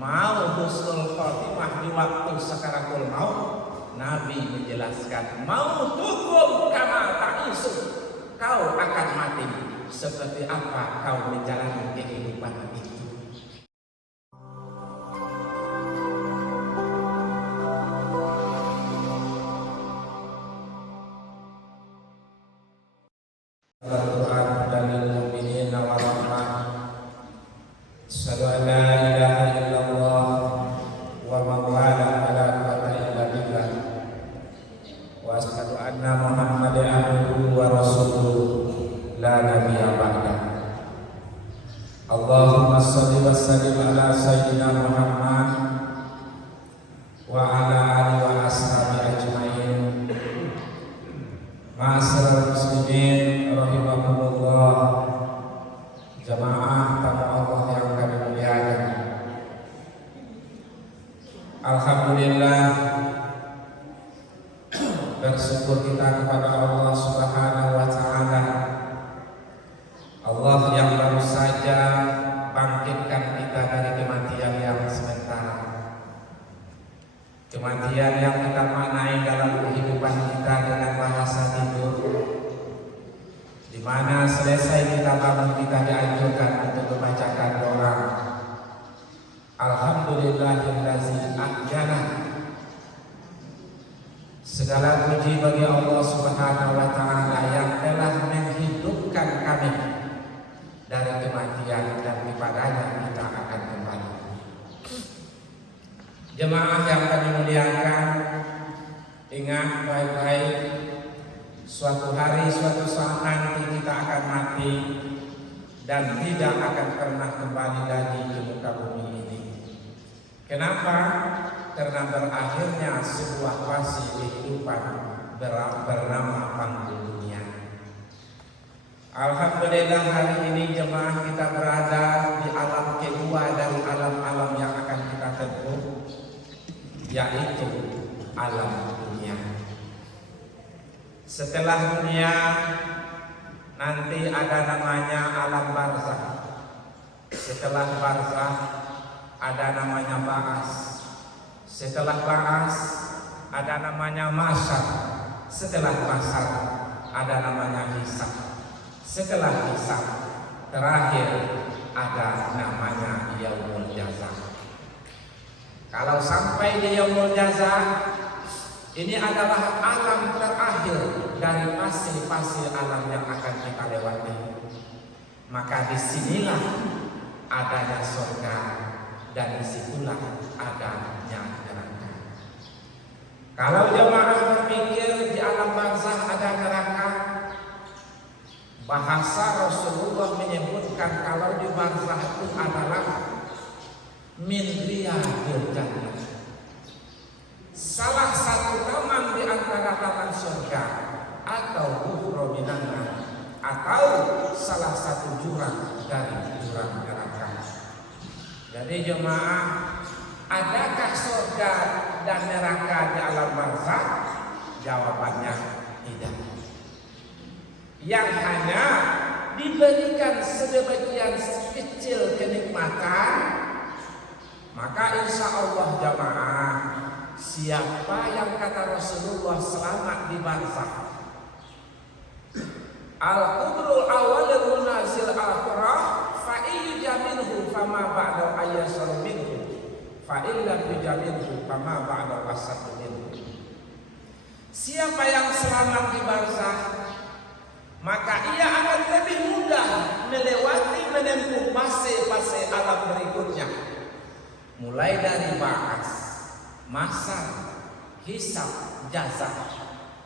mau husnul khotimah di waktu sakaratul maut, Nabi menjelaskan mau tukum kama ta'isun, kau akan mati seperti apa kau menjalani kehidupan itu. Al-Quran dan al-mu'minin wa rahmah. Asyhadu an la ilaha illallah wa man wala ala quwwata illa billah wa asyhadu anna Muhammadan abduhu wa rasuluhu la nabiyya ba'da. Allahumma shalli wa sallim ala sayyidina Muhammad wa ala alihi wa ashabi ajmain. Ma'asyiral muslimin rahimakumullah, jamaah tamu Allah yang kami muliakan. Alhamdulillah, bersyukur kita kepada Allah Subhanahu wa taala. Allah yang baru saja bangkitkan kita dari kematian yang sementara. Kematian yang kita maknai dalam kehidupan kita dengan bahasa tidur, di mana selesai kita bangun kita dianjurkan untuk membacakan doa Alhamdulillahillazi ahyana. Segala puji bagi Allah Subhanahu wa taala yang telah menghidupkan kami dari kematian dan kepadanya kita akan kembali. Jemaah yang kami muliakan, ingat baik-baik, suatu hari, suatu saat nanti kita akan mati dan tidak akan pernah kembali lagi ke muka bumi ini. Kenapa? Karena berakhirnya sebuah fase kehidupan bernama panggung dunia. Alhamdulillah, hari ini jemaah kita berada di alam kedua dari alam-alam yang akan kita tempuh, yaitu alam dunia. Setelah dunia nanti ada namanya alam barzakh. Setelah barzakh ada namanya ba'ats. Setelah ba'ats ada namanya mahsyar. Setelah mahsyar ada namanya hisab. Setelah hisab terakhir ada namanya yaumul jazaa. Kalau sampai di yaumul jazaa, ini adalah alam terakhir dari fase-fase alam yang akan kita lewati. Maka disinilah adanya surga dan disitulah adanya neraka. Kalau jemaah berpikir di alam barzakh ada neraka, bahasa Rasulullah menyebutkan kalau di barzakh itu adalah min riyadil jannah, salah satu taman di antara taman surga, atau buhro minanna, atau salah satu jurang dari jurang neraka. Jadi jemaah, adakah surga dan neraka di alam barzakh? Jawabannya tidak. Yang hanya diberikan sebagian kecil kenikmatan, maka insya Allah jamaah, siapa yang kata Rasulullah selamat di barzakh, al-qudrul awalul munazil akhirah fa iyyaminhu fama ba'da ayyasar minhu fa illam yujaminhu fama ba'da asad minhu. Siapa yang selamat di barzakh, maka ia akan lebih mudah melewati menempuh fase-fase alam berikutnya, mulai dari ba'ats, mahsyar, hisab, jazaa.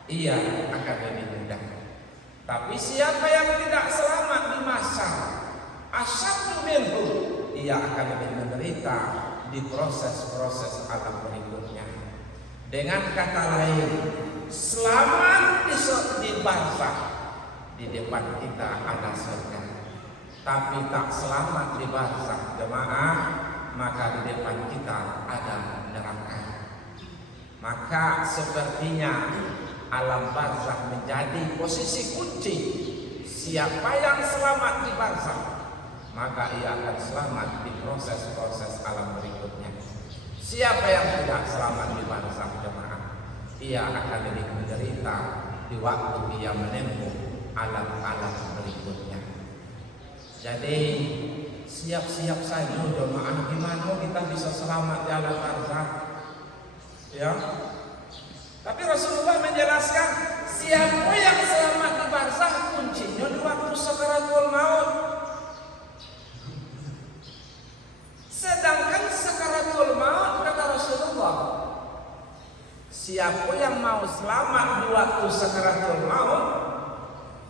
Ia akan lebih mudah. Tapi siapa yang tidak selamat di mahsyar, asyaddu minhu, ia akan lebih menderita di proses-proses alam berikutnya. Dengan kata lain, selamat di barzakh, di depan kita ada surga. Tapi tak selamat di barzakh jemaah, maka di depan kita ada neraka. Maka sepertinya alam barzakh menjadi posisi kunci. Siapa yang selamat di barzakh, maka ia akan selamat di proses-proses alam berikutnya. Siapa yang tidak selamat di barzakh jemaah, ia akan lebih menderita di waktu ia menempuh alam-alam berikutnya. Jadi siap-siap saja jemaah, gimana kita bisa selamat di alam barzakh, ya. Tapi Rasulullah menjelaskan siapa yang selamat di barzakh kuncinya di waktu sakaratul maut. Sedangkan sakaratul maut kata Rasulullah, siapa yang mau selamat di waktu sakaratul maut,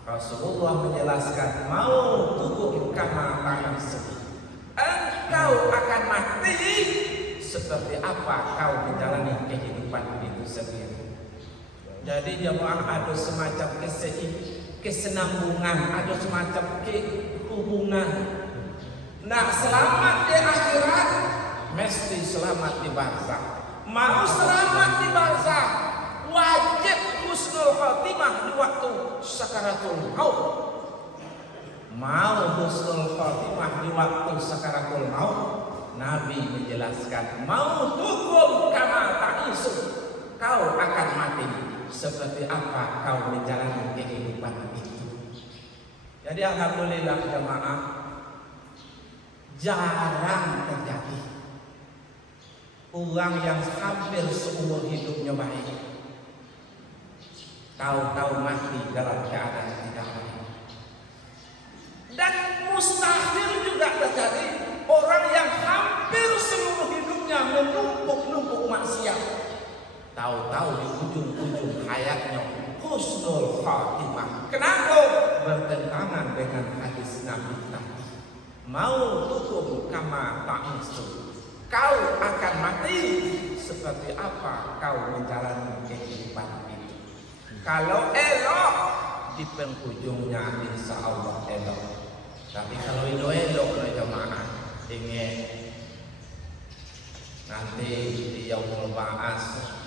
Rasulullah menjelaskan mau tubuh kama ta'is, engkau akan mati seperti apa kau menjalani kehidupan itu sendiri. Jadi jemaah ada semacam kesenambungan, ada semacam kehubungan. Nak selamat di akhirat, mesti selamat di barzakh. Mau selamat di barzakh, wajib husnul khotimah di waktu sakaratul maut. Mau husnul khotimah di waktu sakaratul maut, Nabi menjelaskan mau tukum kama ta'isu, kau akan mati seperti apa kau menjalani kehidupan itu. Jadi alhamdulillah jemaah, jarang terjadi orang yang hampir seumur hidupnya baik tahu-tahu mati dalam keadaan tidak baik. Dan mustahil juga terjadi orang yang hampir seluruh hidupnya menumpuk-numpuk maksiat, tahu-tahu di ujung-ujung hayatnya husnul khatimah. Kenapa? Bertentangan dengan hadis Nabi tadi. Mau tukum kama ta'isu, kau akan mati seperti apa kau menjalani kehidupan itu. Kalau elok, di penghujungnya insya Allah elok. Tapi kalau elok jemaah, ingin nanti di yaumul ba'ats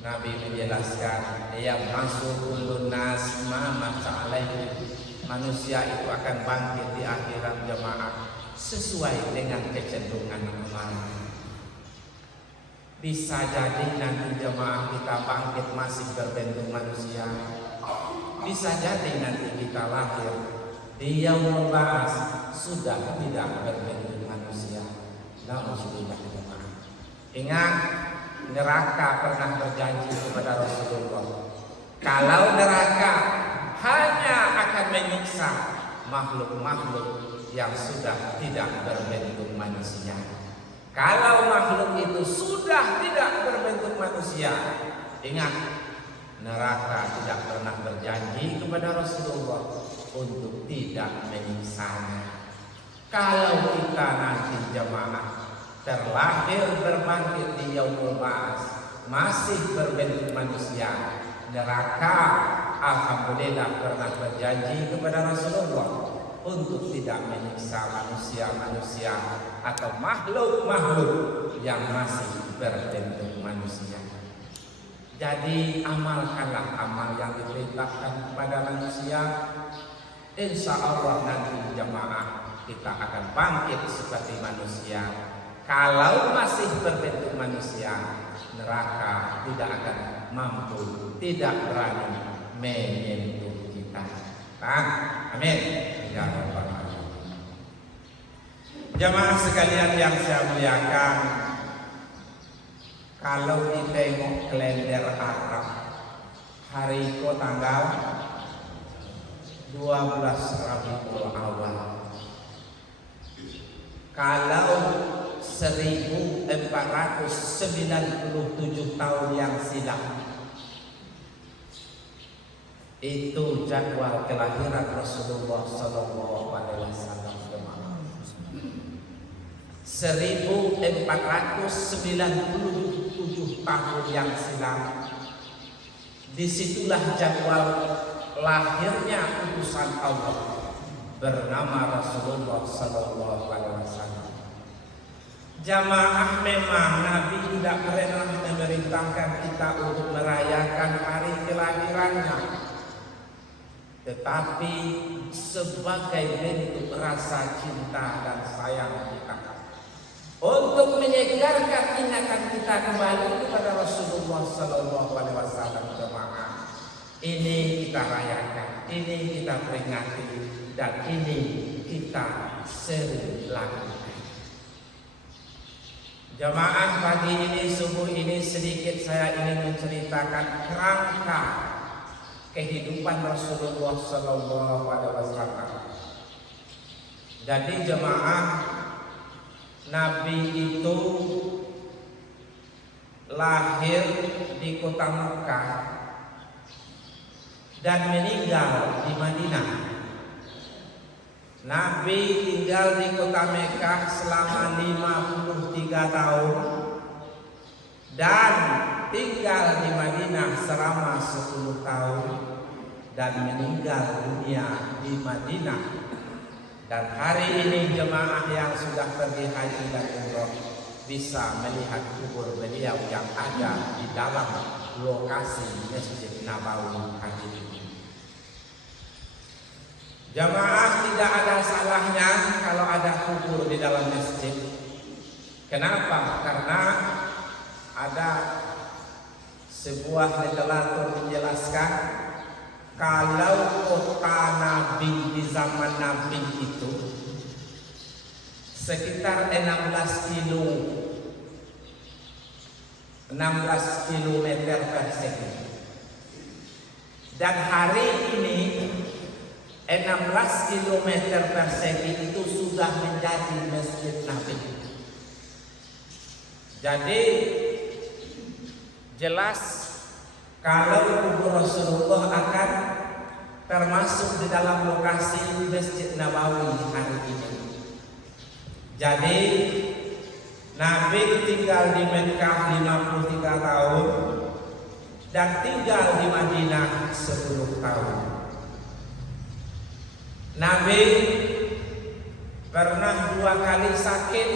Nabi menjelaskan yang masuk kulun nas ma mata'alaihi, manusia itu akan bangkit di akhirat jemaah sesuai dengan kecenderungan amalnya. Bisa jadi nanti jemaah kita bangkit masih berbentuk manusia, bisa jadi nanti kita lahir di yaumul ba'ats sudah tidak berbentuk manusia. Nauzubillah jemaah. Ingat, neraka pernah berjanji kepada Rasulullah, kalau neraka hanya akan menyiksa makhluk-makhluk yang sudah tidak berbentuk manusia. Kalau makhluk itu sudah tidak berbentuk manusia, ingat, neraka tidak pernah berjanji kepada Rasulullah untuk tidak menyiksanya. Kalau kita nanti jemaah terlahir berbangkit di yaumul ba'ats masih berbentuk manusia, neraka alhamdulillah pernah berjanji kepada Rasulullah untuk tidak menyiksa manusia-manusia atau makhluk-makhluk yang masih berbentuk manusia. Jadi amalkanlah amal yang diperintahkan kepada manusia. Insya Allah nanti jemaah kita akan bangkit seperti manusia. Kalau masih berbentuk manusia, neraka tidak akan mampu, tidak berani menyentuh kita. Amin. Ya Rabbal Alamin. Jamaah sekalian yang saya muliakan, kalau ditengok kalender Arab, hari itu tanggal 12 Rabiul Awal. Kalau 1497 tahun yang silam, itu jadwal kelahiran Rasulullah Sallallahu Alaihi Wasallam. 1497 tahun yang silam, disitulah jadwal lahirnya utusan Allah bernama Rasulullah Sallallahu Alaihi Wasallam. Jamaah, memang Nabi tidak pernah memerintahkan kita untuk merayakan hari kelahirannya, tetapi sebagai bentuk rasa cinta dan sayang kita, untuk menyegarkan ingatan kita kembali kepada Rasulullah Sallallahu Alaihi Wasallam jemaah. Ini kita rayakan, ini kita peringati, dan ini kita seru lakukan. Jemaah, pagi ini, subuh ini sedikit saya ingin menceritakan kerangka kehidupan Rasulullah Sallallahu Alaihi Wasallam. Jadi jemaah, Nabi itu lahir di kota Mekah dan meninggal di Madinah. Nabi tinggal di kota Mekah selama 53 tahun dan tinggal di Madinah selama 10 tahun dan meninggal dunia di Madinah. Dan hari ini jemaah yang sudah pergi haji dan umroh bisa melihat kubur beliau yang ada di dalam lokasi Masjid Nabawi hari ini. Jemaah, tidak ada salahnya kalau ada kubur di dalam masjid. Kenapa? Karena ada sebuah literatur menjelaskan kalau kota Nabi di zaman Nabi itu sekitar 16 kilometer persegi, dan hari ini 16 kilometer persegi itu sudah menjadi Masjid Nabi. Jadi jelas kalau kubur Rasulullah akan termasuk di dalam lokasi Masjid Nabawi hari ini. Jadi Nabi tinggal di Mekah 53 tahun dan tinggal di Madinah 10 tahun. Nabi pernah 2 kali sakit.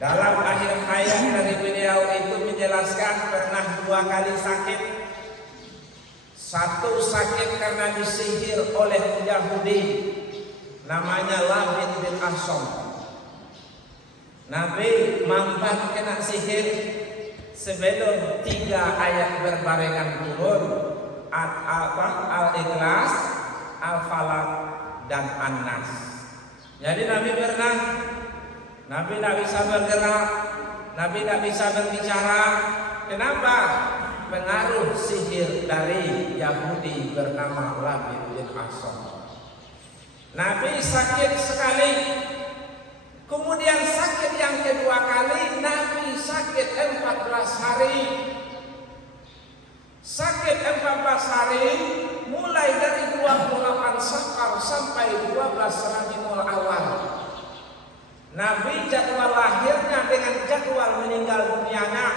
Dalam akhir hayat dari beliau itu menjelaskan pernah 2 kali sakit. Satu sakit karena disihir oleh Yahudi, namanya Labid bin Asham. Nabi mampat kena sihir sebelum 3 ayat berbarengan turun, Al-Ikhlas, Al-Falaq, dan An-Nas. Jadi Nabi tidak bisa bergerak, Nabi tidak bisa berbicara. Kenapa? Pengaruh sihir dari Yahudi bernama Labid bin Asham. Nabi sakit sekali. Kemudian sakit yang kedua kali, Nabi sakit 14 hari. Sakit 14 hari mulai dari 28 Safar sampai 12 Rabiul Awal. Nabi jadwal lahirnya dengan jadwal meninggal dunianya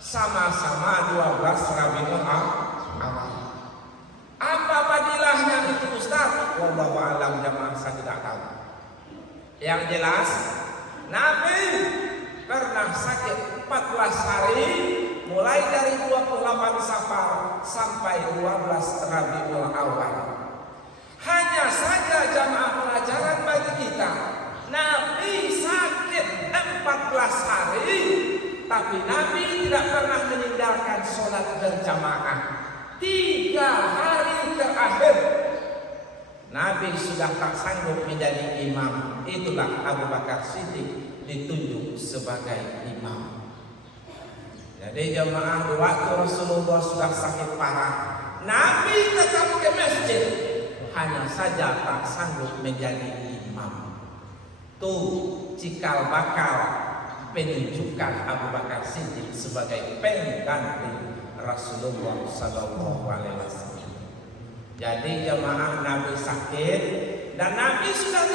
sama-sama 12 Rabiul Awal. Apa fadilahnya itu Ustaz? Wallahu a'lam, jamaah saya tidak tahu. Yang jelas Nabi pernah sakit 14 hari mulai dari 28 Safar sampai 12 Rabiul Awal. Hanya saja jamaah pelajaran bagi kita, Nabi sakit 14 hari, tapi Nabi tidak pernah meninggalkan sholat berjamaah. 3 hari terakhir Nabi sudah tak sanggup menjadi imam. Itulah Abu Bakar Siddiq ditunjuk sebagai imam. Jadi jemaah, waktu Rasulullah sudah sakit parah, Nabi tetap ke masjid, hanya saja tak sanggup menjadi imam. Tuh cikal bakal penunjukan Abu Bakar Siddiq sebagai pengganti Rasulullah Sallallahu Alaihi Wasallam. Jadi jemaah, Nabi sakit dan Nabi sudah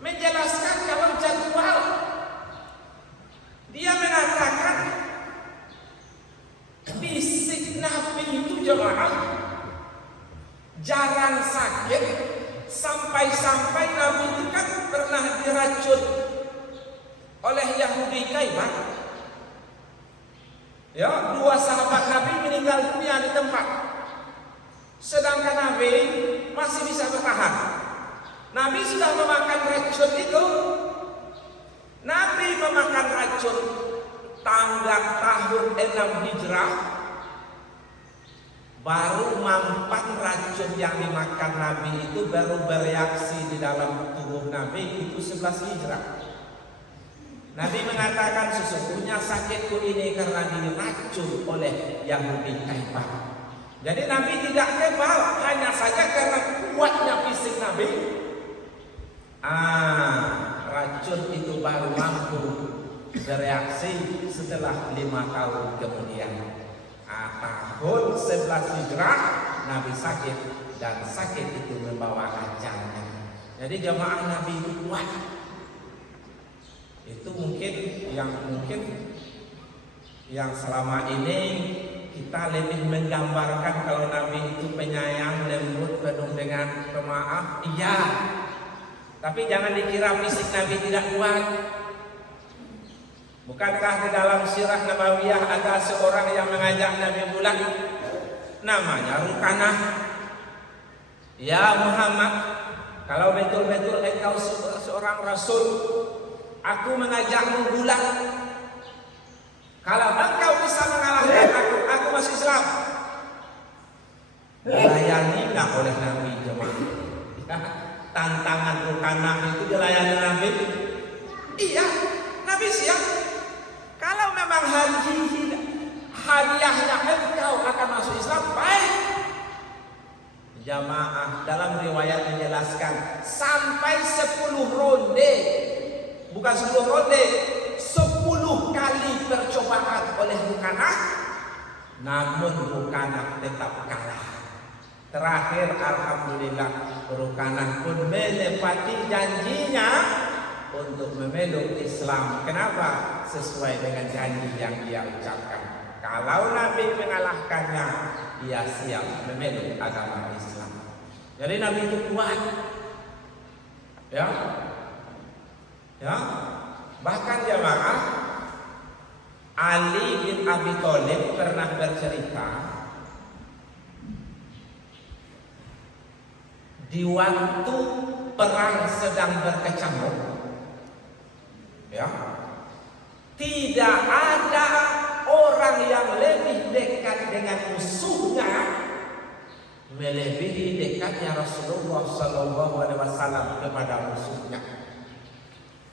menjelaskan dalam jadwal. Dia mengatakan fisik Nabi itu jemaah jarang sakit, sampai-sampai Nabi itu kan pernah diracun oleh Yahudi Kaibar. Ya, 2 sahabat Nabi meninggal dunia di tempat, sedangkan Nabi masih bisa bertahan. Nabi sudah memakan racun itu, Hijrah baru mampan racun yang dimakan Nabi itu baru bereaksi di dalam tubuh Nabi itu 11 Hijrah. Nabi mengatakan sesungguhnya sakitku ini karena diracun oleh Yahudi Kaibar. Jadi Nabi tidak kebal, hanya saja karena kuatnya fisik Nabi. Racun itu baru mampu bereaksi setelah 5 tahun kemudian. Tahun 11 Hijrah Nabi sakit dan sakit itu membawa ajalnya. Jadi jamaah Nabi itu kuat. Itu mungkin yang selama ini kita lebih menggambarkan kalau Nabi itu penyayang, lembut, penuh dengan pemaaf. Iya. Tapi jangan dikira fisik Nabi tidak kuat. Bukankah di dalam sirah Nabawiyah ada seorang yang mengajak Nabi pulang, namanya Rukanah. Ya Muhammad, kalau betul-betul engkau seorang Rasul, aku mengajakmu pulang. Kalau engkau bisa mengalahkan aku masih Islam. Dilayani nggak oleh Nabi jemaah? Tantangan Rukanah itu dilayani Nabi. Iya, Nabi siap. Kalau memang hadiahnya engkau akan masuk Islam, baik. Jamaah dalam riwayat menjelaskan sampai 10 ronde, bukan 10 ronde, 10 kali percobaan oleh Rukanah, namun Rukanah tetap kalah. Terakhir alhamdulillah Rukanah pun menepati janjinya untuk memeluk Islam. Kenapa? Sesuai dengan janji yang dia ucapkan. Kalau Nabi mengalahkannya, dia siap memeluk agama Islam. Jadi Nabi itu kuat. Ya. Bahkan jamaah Ali bin Abi Thalib pernah bercerita di waktu perang sedang berkecamuk. Ya, tidak ada orang yang lebih dekat dengan musuhnya melebihi dekatnya Rasulullah SAW kepada musuhnya.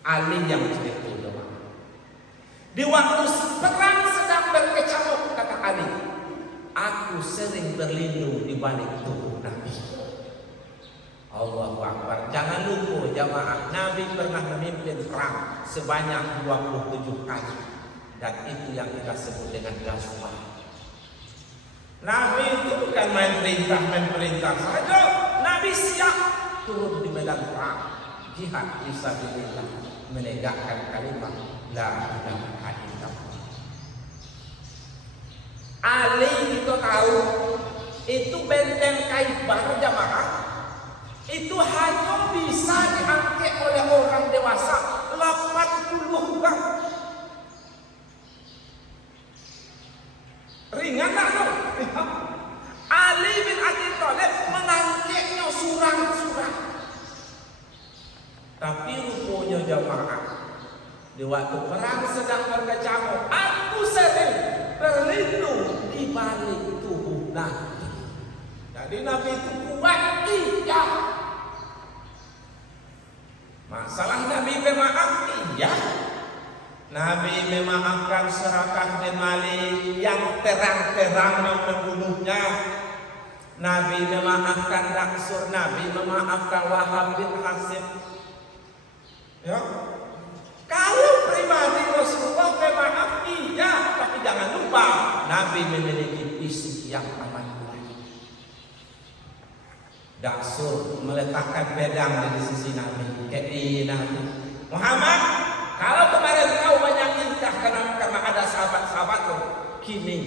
Ali yang itu, di waktu perang sedang berkecamuk, kata Ali, aku sering berlindung di balik tubuh Nabi. Allahu Akbar. Jangan lupa jamaah, Nabi pernah memimpin perang sebanyak 27 kali. Dan itu yang kita sebut dengan ghazwah. Nabi itu bukan main perintah saja. Nabi siap turun di medan perang, jihad fisabilillah, menegakkan kalimat la ilaha illallah. Ali itu tahu itu benteng Kaibar jamaah, itu hanya bisa diangkat oleh orang dewasa 80 bang. Ringan tak tu? Ali bin Abi Thalib mengangkatnya surang-surang. Tapi rupanya jamaah, di waktu perang sedang berkecamuk, aku sering berlindung di balik tubuh Nabi. Jadi Nabi itu kuat, iya. Masalah Nabi memaaf, iya. Nabi memaafkan Surakah bin Malik yang terang-terang membunuhnya. Nabi memaafkan Daksur, Nabi memaafkan Wahab bin Hasim. Ya. Kalau pribadi Rasulullah memaaf, iya, tapi jangan lupa Nabi memiliki visi yang amat kuat. Daksur meletakkan pedang di sisi Nabi, Nabi Muhammad, kalau kemarin kau menyakitkan karena ada sahabat-sahabat tuh, kini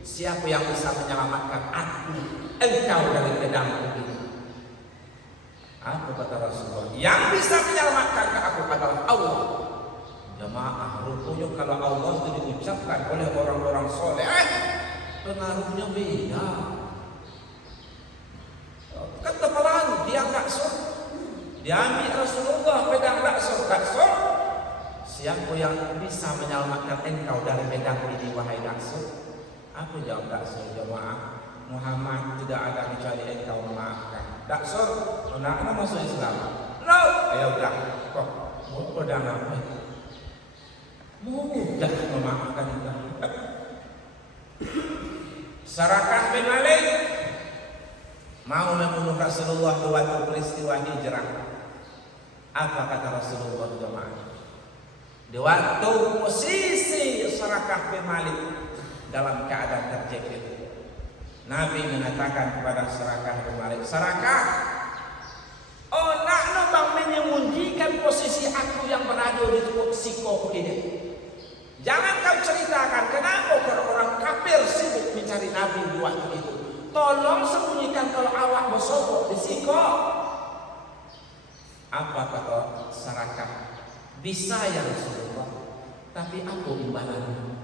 siapa yang bisa menyelamatkan aku, engkau dari pedang ini? Apa kata Rasulullah? Yang bisa menyelamatkan aku adalah Allah. Jemaah, rupanya kalau Allah itu diucapkan oleh orang-orang soleh, pengaruhnya beda. Kan tepalan dia Daksur, diambil Rasulullah pedang Daksur. siapa yang bisa menyelamatkan engkau dari medan ini wahai Daksur? Aku jawab Daksur, jemaah, Muhammad tidak ada kecuali engkau memaafkan. Daksur, anak masuk Islam. No, ayo udah, kok udah ngapain? Mudah memaafkan kita. Sarakah bin Malik mau membunuh Rasulullah di waktu peristiwa hijrah. Apa kata Rasulullah jemaah? Di waktu posisi Sarakah bin Malik dalam keadaan terjepit, Nabi mengatakan kepada Sarakah bin Malik, Sarakah, oh nak bang menyembunyikan posisi aku yang berada di siko ini. Jangan kau ceritakan kenapa orang kafir sibuk mencari Nabi di waktu itu. Tolong sembunyikan kalau awak bersogok di siko. Apa kata Sarakah? Bisa ya Rasulullah, tapi apa imbalannya?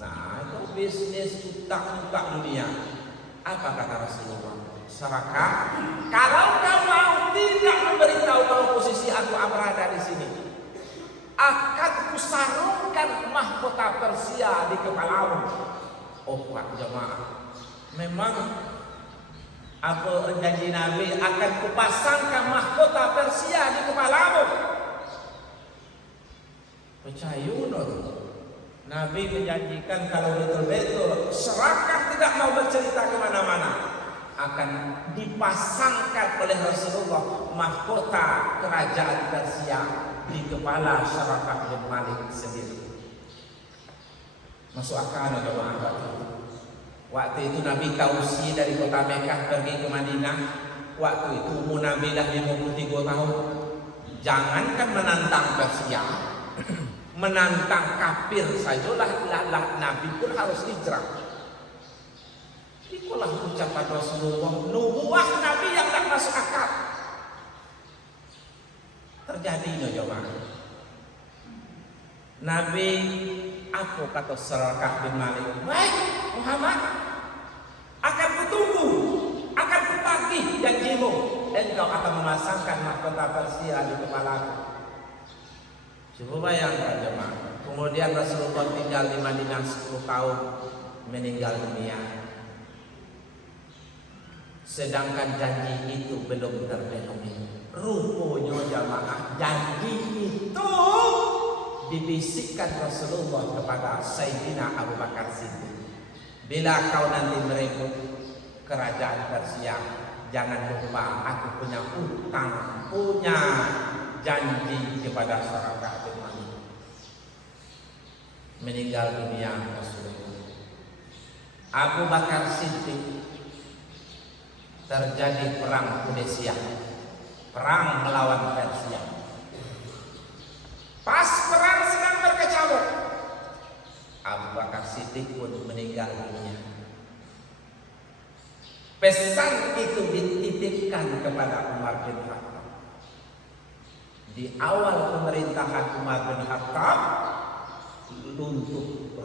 Nah itu bisnis utak-utak dunia. Apa kata Rasulullah? Sarakah, kalau kau mau tidak memberitahu kalau posisi aku berada di sini, akan kusarungkan mahkota Persia di kepalamu. Oh Pak jemaah, memang apa janji Nabi akan kupasangkan mahkota Persia di kepalamu? Percaya Nabi menjanjikan kalau betul-betul Sarakah tidak mau bercerita kemana-mana, akan dipasangkan oleh Rasulullah mahkota kerajaan Persia di kepala Sarakah bin Malik sendiri. Masuk akal jemaah waktu itu. Waktu itu Nabi tausi dari kota Mekah pergi ke Madinah. Waktu itu umur Nabi dah 53 tahun. Jangankan menantang Persia, menantang kafir sajalah Nabi pun harus hijrah. Itulah ucapan Rasulullah, nubuah Nabi yang tak masuk akal. Terjadinya jemaah. Nabi apa kata Sarakah bin Malik? Baik Muhammad, akan kutunggu, akan kutagih janjimu. Engkau akan memasangkan mahkota Persia di kepalaku. Coba bayangkan jemaah. Kemudian Rasulullah tinggal di Madinah 10 tahun, meninggal dunia. Sedangkan janji itu belum terpenuhi. Rupanya jemaah, janji itu dibisikkan Rasulullah kepada Sayyidina Abu Bakar Siddiq. Bila kau nanti merebut kerajaan Persia, jangan lupa aku punya utang, punya janji kepada Sarakah bin Malik. Meninggal dunia Rasulullah. Abu Bakar Siddiq, terjadi perang Quraisy, perang melawan Persia. Pas perang sedang berkecamuk, Abu Bakar Siddiq pun meninggal dunia. Pesan itu dititipkan kepada Umar bin Khattab. Di awal pemerintahan Umar bin Khattab,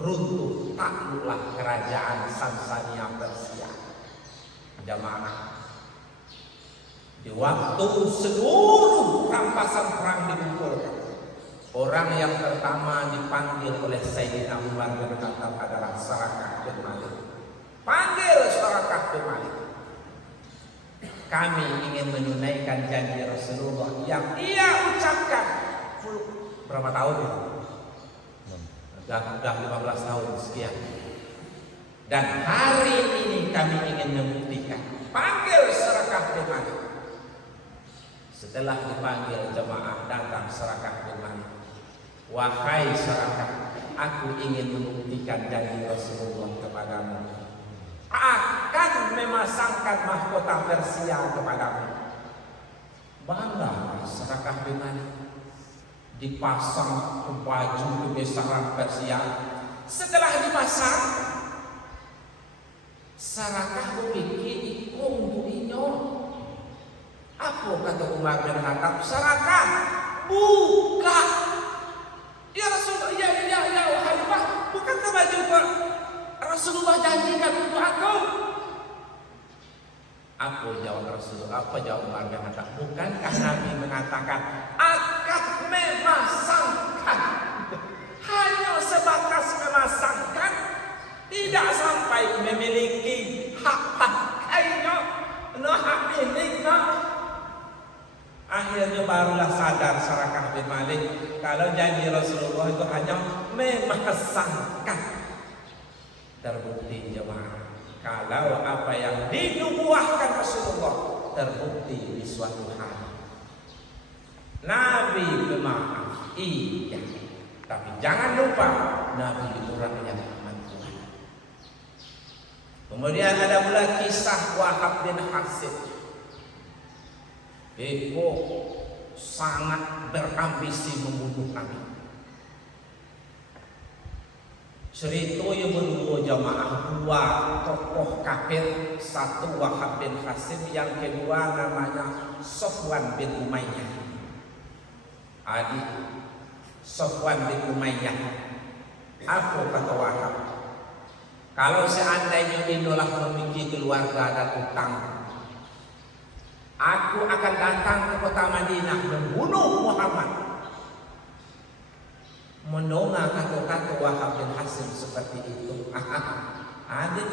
runtuh takluklah kerajaan Sasania Persia. Jamaah, di waktu seluruh rampasan perang dikumpulkan, orang yang pertama dipanggil oleh Sayyidina Umar bin Khattab adalah Sarakah bin Malik. Panggil Sarakah bin Malik. Kami ingin menunaikan janji Rasulullah yang ia ucapkan berapa tahun itu? Sudah 15 tahun sekian. Dan hari ini kami ingin membuktikan. Panggil Sarakah bin Malik. Setelah dipanggil jemaah, datang Sarakah bin Malik. Wahai Sarakah, aku ingin membuktikan janji Rasulullah kepadamu. Akan memasangkan mahkota Persia kepadamu. Bangga Sarakah bin Malik. Dipasang ke baju kebesaran Persia. Setelah dipasang, Sarakah berpikir ikung dunia. Apa kata Umar bin Khattab? Sarakah, buka. Ya Rasulullah, ya wahai Umar, bukankah baju Rasulullah janjikan untuk aku? Apa jawab Rasulullah? Apa jawab Umar bin Khattab? Bukankah Nabi mengatakan akan memasangkan bin Malik, kalau janji Rasulullah itu hanya memasangkan. Terbukti jemaah, kalau apa yang dinubuahkan Rasulullah terbukti di suatu hari. Nabi pemaaf, iya, tapi jangan lupa Nabi orang yang amat Tuhan. Kemudian ada pula kisah Wahab bin Hasib. Eko sangat berambisi membunuh Nabi. Cerita yang berdua jamaah, dua tokoh kafir, satu Wahab bin Hasib, yang kedua namanya Sofwan bin Umayyah. Adik Sofwan bin Umayyah. Apa kata Wahab? Kalau seandainya inilah memiliki keluarga dan utang, aku akan datang ke kota Madinah membunuh Muhammad. Mendengar kata-kata Wahab bin Hasib seperti itu, ada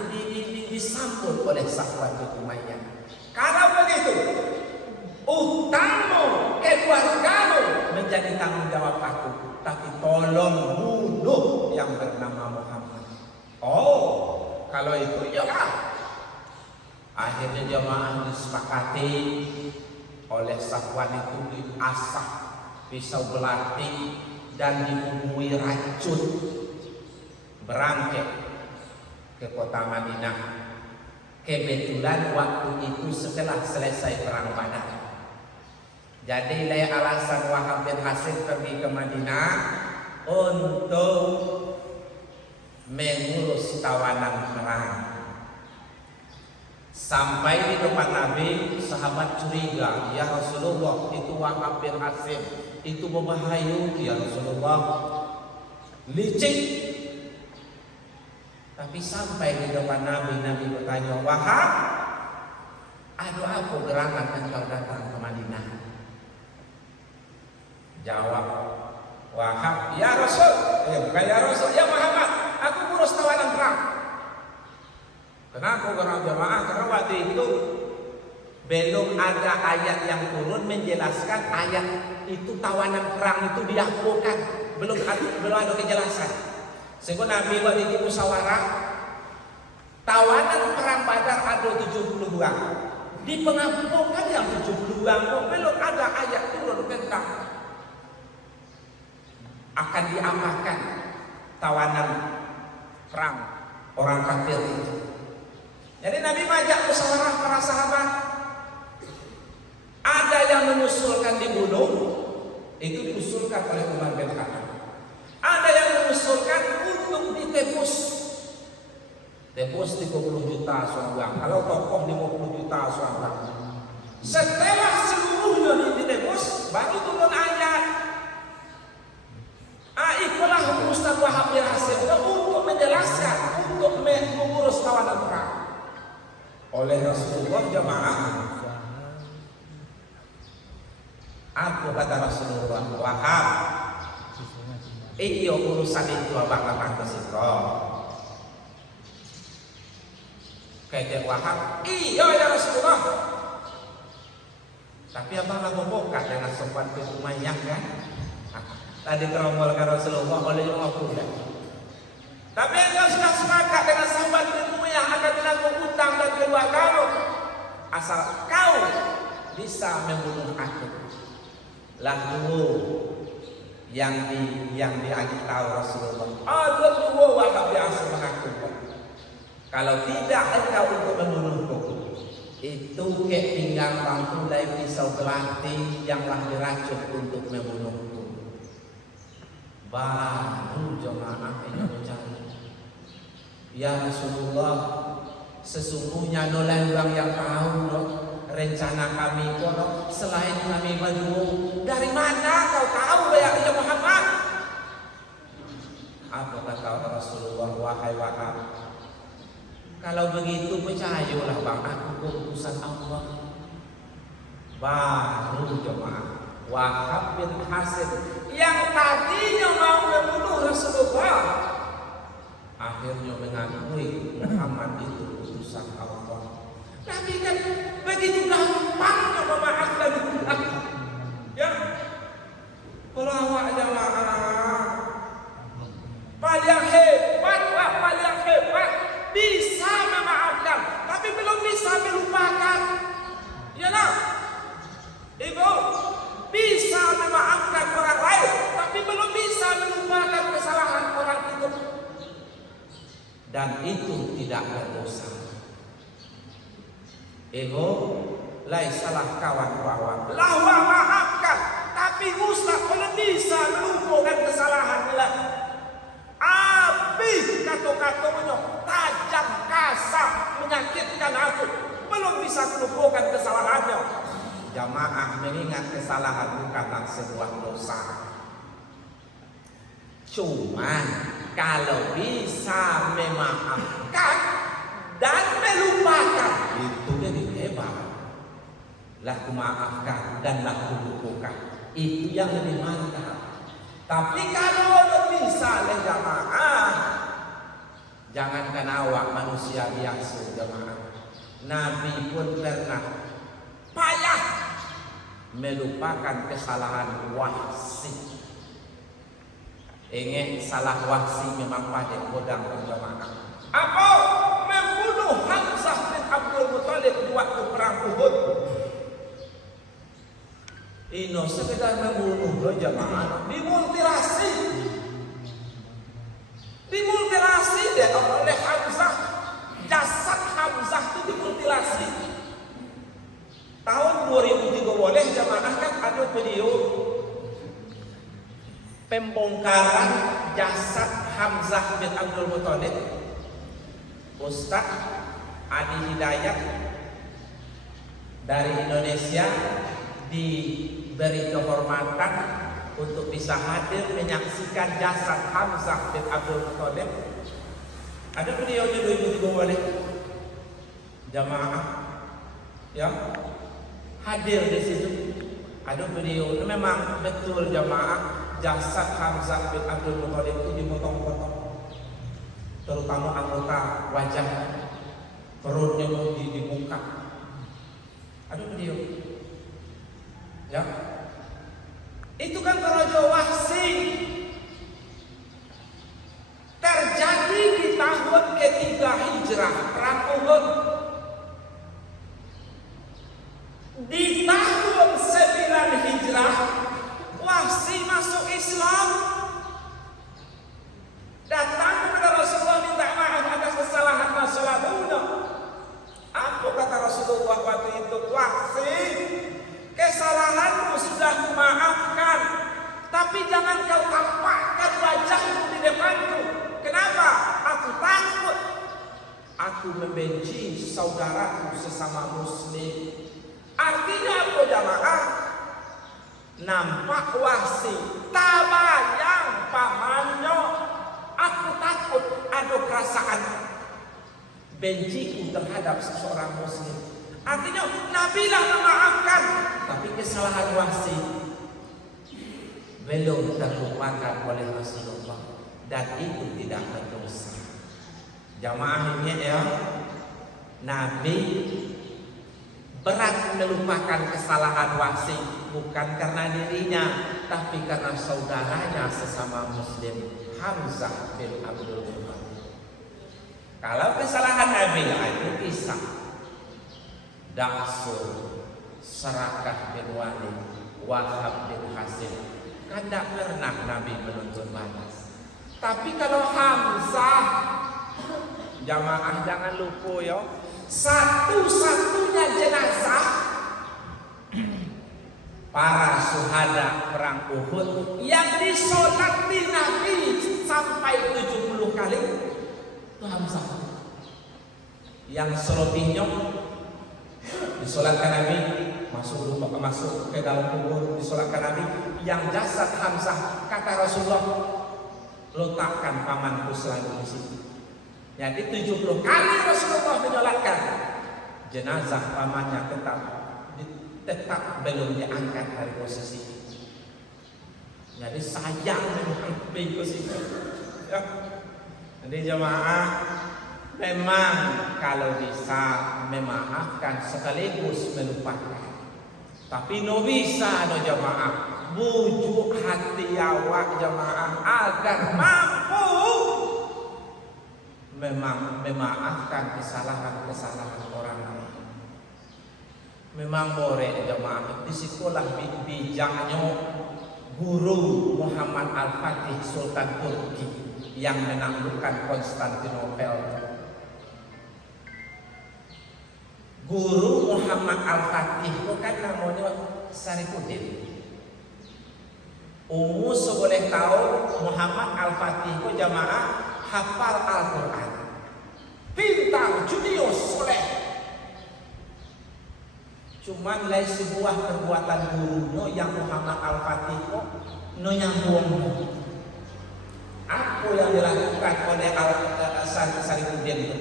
disambut oleh Sofwan bin Umayyah. Kalau begitu, utangmu, keluargamu menjadi tanggung jawab aku, tapi tolong bunuh yang bernama Muhammad. Oh, kalau itu ya kan. Akhirnya jemaah disepakati oleh Sofwan itu diasah pisau belati dan dibumbui racun, berangkat ke kota Madinah. Kebetulan waktu itu setelah selesai perang Badar. Jadi dari alasan Wahab bin Hasib pergi ke Madinah untuk mengurus tawanan perang. Sampai di depan Nabi, sahabat curiga, ya Rasulullah, itu Wahab bin Hasib itu berbahaya ya Rasulullah, licik. Tapi sampai di depan Nabi, Nabi bertanya, Wahab, ada apa gerangan engkau datang ke Madinah? Jawab Wahab, ya Rasul, bukan ya Rasul, ya Muhammad, aku urus tawanan perang. Kenapa karena jemaah? Karena waktu itu belum ada ayat yang turun menjelaskan ayat itu tawanan perang itu diakukan, belum ada kejelasan. Sehingga Nabi waktu itu musyawarah, tawanan perang Badar ada 70 orang, di pengampunan yang 70 orang belum ada ayat turun tentang akan diamankan tawanan perang orang kafir itu. Jadi Nabi majak musyawarah para sahabat. Ada yang mengusulkan dibunuh, itu diusulkan oleh Umar bin Khattab. Ada yang mengusulkan untuk ditebus. Tebus 30 juta suara. Kalau tokoh 50 juta suara. Setelah seluruhnya ditebus, baru turun ayat. Itulah Ustaz Wahab bin Hasib untuk menjelaskan, untuk mengurus tawanan perang. Oleh Rasulullah jemaah, apa kata Rasulullah? Wahab, iyo urusan itu abang-abang kesiko. Kayak Wahab, iya ya Rasulullah. Tapi abang lah membuka dengan Sofwan bin Umayyah kan? Tadi terompolkan Rasulullah oleh yang aku kan? Tapi engkau sudah sepakat dengan Sofwan bin Umayyah akan menanggung utang dan keluargamu, asal kau bisa membunuh aku. Lalu yang diagitahu Rasulullah, dua Wahab bin Hasib mengaku, kalau tidak engkau untuk membunuhku, itu ketinggal bangku dari pisau belati yang telah diracun untuk membunuhku. Baru jemaah ini mencari, ya Rasulullah, sesungguhnya nolai orang yang tahu loh rencana kami itu loh, selain kami berdua. Dari mana kau tahu ya Muhammad? Apa kata Rasulullah? Wahai Wahab, kalau begitu percayalah bang, aku keputusan Allah. Baru jemaah Wahab bin Hasib yang tadinya mau membunuh Rasulullah, akhirnya mengakui Muhammad itu utusan Allah. Tapi kan begitu gampangnya memaafkan. Ya, Kalau awak jamaah paling hebat, Pak, paling hebat bisa memaafkan, tapi belum bisa melupakan. Iyalah, Ibu bisa memaafkan orang lain, tapi belum bisa melupakan kesalahan orang itu. Dan itu tidak berdosa. Ibu, lain salah kawan-kawan. Lahwa maafkan, tapi Ustaz belum bisa melupakan kesalahan lah. Api kata-katanya tajam kasar menyakitkan aku, belum bisa melupakan kesalahannya. Jamaah mengingat kesalahan bukanlah sebuah dosa. Cuman kalau bisa memaafkan dan melupakan, itu jadi hebat. Lah maafkan dan lah lupakan, itu yang lebih mantap. Tapi kalau bisa oleh jamaah, jangankan awak manusia biasa jamaah, Nabi pun pernah payah melupakan kesalahan Wahsi. Ingin salah Wahsi memang pada godang berjamaah. Apa? Membunuh Hamzah bin Abdul Muthalib di waktu perang Uhud. Ini sekedar membunuh jamaah, dimutilasi deh oleh Hamzah. Jasad Hamzah itu dimutilasi. Tahun 2003 boleh jamaah kan ada video pembongkaran jasad Hamzah bin Abdul Muthalib. Ustaz Adi Hidayat dari Indonesia diberi kehormatan untuk bisa hadir menyaksikan jasad Hamzah bin Abdul Muthalib. Ada videonya 2003 boleh jamaah ya hadir di situ. Ada video, memang betul jamaah, jasad Hamzah bin Abdul Muthalib itu dipotong-potong, terutama anggota wajah, perutnya dibuka. Ada video, ya. Itu kan Raja Wahsi terjadi di tahun ketiga Hijrah, perang Uhud. Di tahun 9 Hijrah Wahsi masuk Islam, datang kepada Rasulullah minta maaf atas kesalahan masa lalunya. Apa kata Rasulullah waktu itu? Wahsi, kesalahanmu sudah kumaafkan, tapi jangan kau tampakkan wajahmu di depanku. Kenapa? Aku takut. Aku membenci saudaraku sesama muslim. Artinya apa jamaah? Nampak Wahsi tabayang pamannya. Aku takut ada perasaan benciku terhadap seseorang muslim. Artinya Nabi lah memaafkan, tapi kesalahan Wahsi belum terlupakan oleh Rasulullah, dan itu tidak berdosa. Jamaah ini ya, Nabi berat melupakan kesalahan Wahsi, bukan karena dirinya, tapi karena saudaranya sesama muslim, Hamzah bin Abdul Muthalib. Kalau kesalahan Nabi itu kisah Daksur, Serakah bin Walid, Wahab bin Hasim, kan tidak pernah Nabi menuntut balas. Tapi kalau Hamzah, jamaah jangan lupa ya, satu-satunya jenazah para syuhada perang Uhud yang disolati Nabi sampai 70 kali itu Hamzah. Yang selebihnya disolatkan Nabi masuk ke dalam kubur, disolatkan Nabi. Yang jasad Hamzah kata Rasulullah, letakkan pamanku selalu di situ. Jadi 70 kali Rasulullah menyolatkan, jenazah pamannya tetap belum diangkat dari posisi itu. Jadi sayang memang posisi itu. Ya. Jadi jemaah, memang kalau bisa memaafkan sekaligus melupakan. Tapi no bisa no jemaah. bujuk hati awak jamaah agar mampu memaafkan kesalahan-kesalahan orang lain. Memang boleh jamaah di sekolah bijaknya guru Muhammad Al-Fatih Sultan Turki yang menaklukkan Konstantinopel. Guru Muhammad Al-Fatih itu kan namanya Sarifuddin. Boleh tahu Muhammad Al-Fatih itu jamaah hafal Al-Quran, pintar, jenius, soleh. Cuman lain sebuah perbuatan gurunya yang Muhammad Al-Fatih kok no nyambung. Apa yang dilakukan oleh Sarifuddin itu?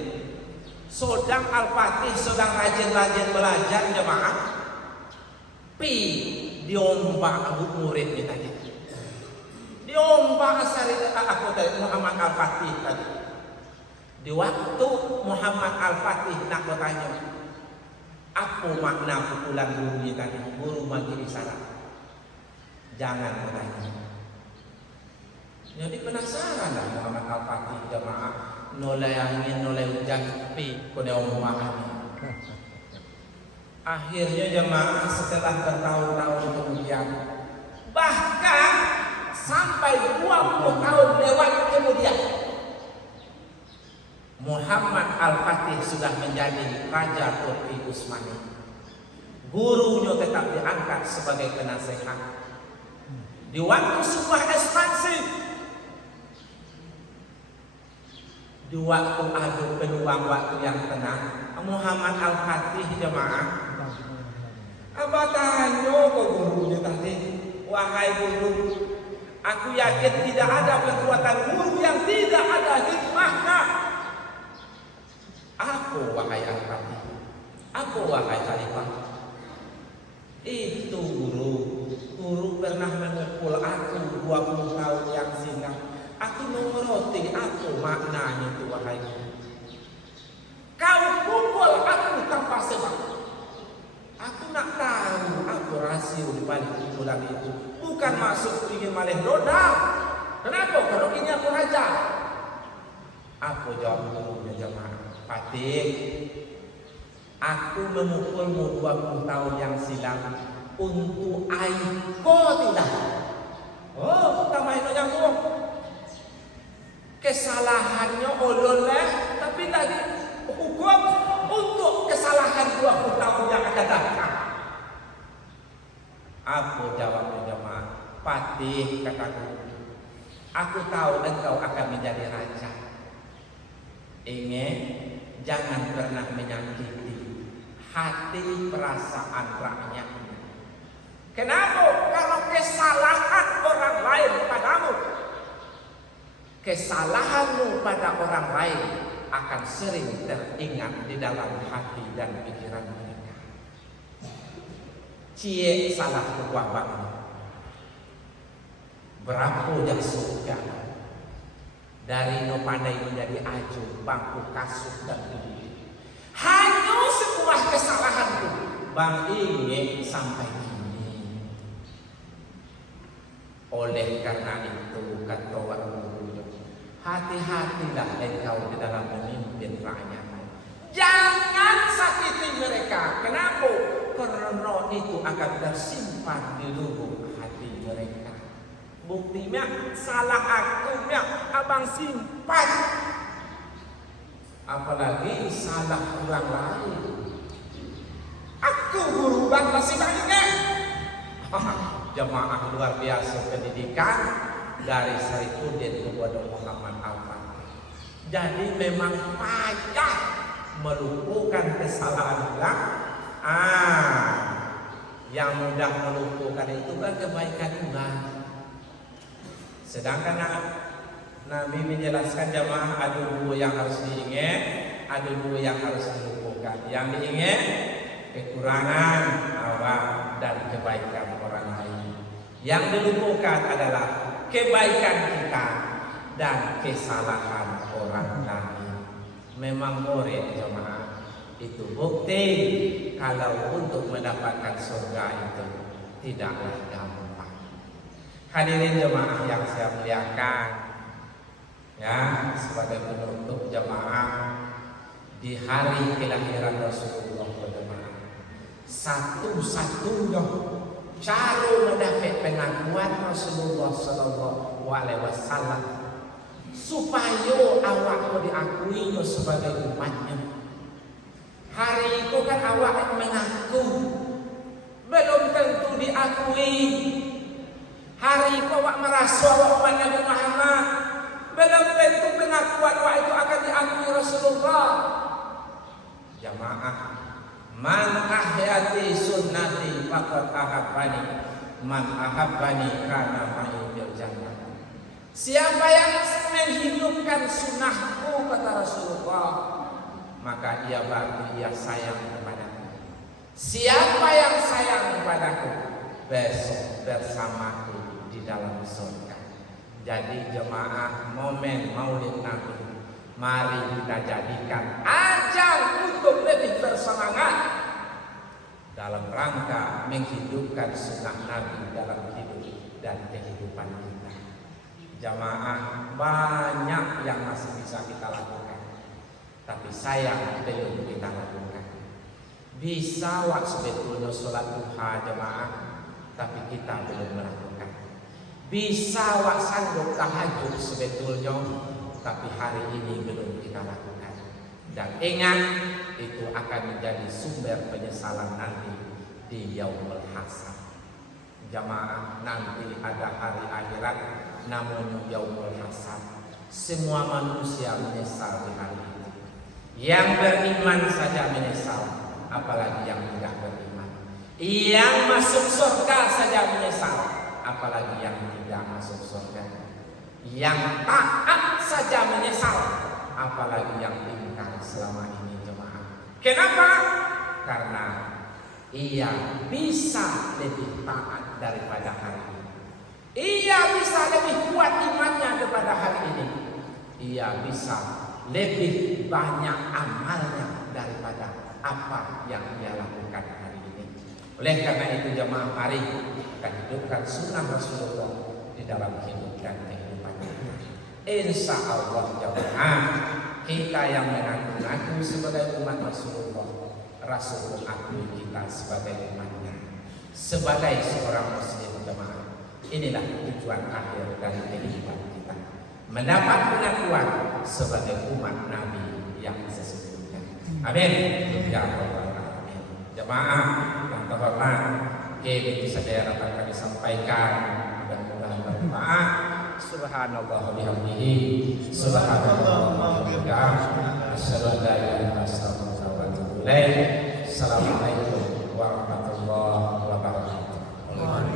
Sedang Al-Fatih sedang rajin-rajin belajar jemaah, diombak muridnya tadi. Diombak Muhammad Al-Fatih tadi. Di waktu Muhammad Al-Fatih nak bertanya, apa makna pukulan gurunya tadi? Guru bagi isyarat, jangan bertanya. Jadi penasaran lah Muhammad Al-Fatih jemaah, nolai angin, nolai hujan, kode omongan. Akhirnya jemaah setelah bertahun-tahun kemudian, bahkan sampai 20 tahun lewat kemudian, Muhammad Al-Fatih sudah menjadi Raja Turki Utsmani. Gurunya tetap diangkat sebagai penasehat. Di waktu sebuah ekspansi, di waktu ada peluang waktu yang tenang, Muhammad Al-Fatih jemaah, abah tanya ke gurunya tadi, wahai guru, aku yakin tidak ada perbuatan guru yang tidak ada hikmahnya. Apa wahai Al-Fatih? Apa wahai Khalifah? Itu guru pernah memukul aku 20 tahun yang silam. Aku mengerti apa maknanya itu wahai guru. Kau pukul aku tanpa sebab. Aku nak tahu apa rahsia di balik pukulan itu. Bukan maksud ingin malih roda. Kenapa? Kalau ini aku raja. Apa jawab gurunya jemaah? Fatih, aku memukulmu 20 tahun yang silam untuk aiko tidak. Oh, tamai no nyambung. Kesalahannya oleh, tapi lagi hukum untuk kesalahan 20 tahun yang akan datang. Apa jawabnya jemaah? Fatih, kataku, aku tahu engkau akan menjadi raja. Ingin jangan pernah menyakiti hati perasaan rakyat. Kenapa? Kalau kesalahan orang lain padamu, kesalahanmu pada orang lain akan sering teringat di dalam hati dan pikiran mereka. Cie salah kekuabannya. Berapa yang surga? Dari no pandai menjadi ajo, bangku kasut dan tubuh. Hanya sebuah kesalahanku, bang ingin sampai kini. Oleh karena itu kata orang guru, hati-hatilah engkau di dalam memimpin rakyat. Jangan sakiti mereka. Kenapa? Karena itu akan tersimpan di lubuk hati mereka. Buktinya salah akunya abang simpan, apalagi salah orang lain. Aku guru bang masih banyak. Jemaah luar biasa pendidikan dari Sarifuddin kepada Muhammad Al-Fatih. Jadi memang payah melumpuhkan kesalahan orang. Yang mudah melumpuhkan itu kan kebaikan orang. Sedangkan Nabi menjelaskan jamaah ada dua yang harus diingat, ada dua yang harus dilumpuhkan. Yang diingat kekurangan awak dan kebaikan orang lain. Yang dilumpuhkan adalah kebaikan kita dan kesalahan orang lain. Memang boleh jemaah, itu bukti kalau untuk mendapatkan surga itu tidaklah gampang. Hadirin jemaah yang saya muliakan, ya, sebagai penutup jemaah di hari kelahiran Rasulullah jemaah, satu-satunya cara mendapat pengakuan Rasulullah Sallallahu Alaihi Wasallam supaya awak diakui sebagai umatnya. Hari itu kan awak mengaku, belum tentu diakui. Hari itu awak merasa awak umat Nabi Muhammad, belum tentu pengakuan awak itu akan diakui Rasulullah. Jamaah, man ahyati sunnati faqad ahabbani, man ahabbani kana ma'i fil jannah. Siapa yang menghidupkan sunnahku, kata Rasulullah, maka ia berarti ia sayang kepadaku. Siapa yang sayang kepadaku, besok bersamaku di dalam surga. Jadi jemaah, momen Maulid Nabi, mari kita jadikan ajang untuk lebih bersemangat dalam rangka menghidupkan sunnah Nabi dalam hidup dan kehidupan kita. Jamaah, banyak yang masih bisa kita lakukan, tapi sayang belum kita lakukan. Bisa wak sebetulnya sholat duha jamaah, tapi kita belum melakukan. Bisa wak sanggup tahajud sebetulnya, tapi hari ini belum kita lakukan. Dan ingat, itu akan menjadi sumber penyesalan nanti di yaumul hasab. Jamaah, nanti ada hari akhirat, namun yaumul hasab, semua manusia menyesal di hari itu. Yang beriman saja menyesal, apalagi yang tidak beriman. Yang masuk surga saja menyesal, apalagi yang tidak masuk surga. Yang taat saja menyesal, apalagi yang ingkar selama ini jemaah. Kenapa? Karena ia bisa lebih taat daripada hari ini. Ia bisa lebih kuat imannya daripada hari ini. Ia bisa lebih banyak amalnya daripada apa yang ia lakukan hari ini. Oleh karena itu jemaah, mari kita hidupkan sunnah Rasulullah di dalam hidup dan kehidupan kita. Insya Allah jemaah, kita yang mengaku-ngaku sebagai umat Rasulullah, Rasul mengakui kita sebagai umatnya, sebagai seorang muslim jemaah. Inilah tujuan akhir dari kehidupan kita, mendapat pengakuan sebagai umat Nabi yang sesungguhnya. Amin. Ya Rabbal Alamin. Jemaah yang terhormat, itu saja dapat kami sampaikan. Mudah-mudahan bermanfaat. Subhanallah wa bihamdihi, subhanallah wa bihamdihi, asyhadu an la ilaha illallah wa atubu ilaih. Assalamualaikum warahmatullahi wabarakatuh.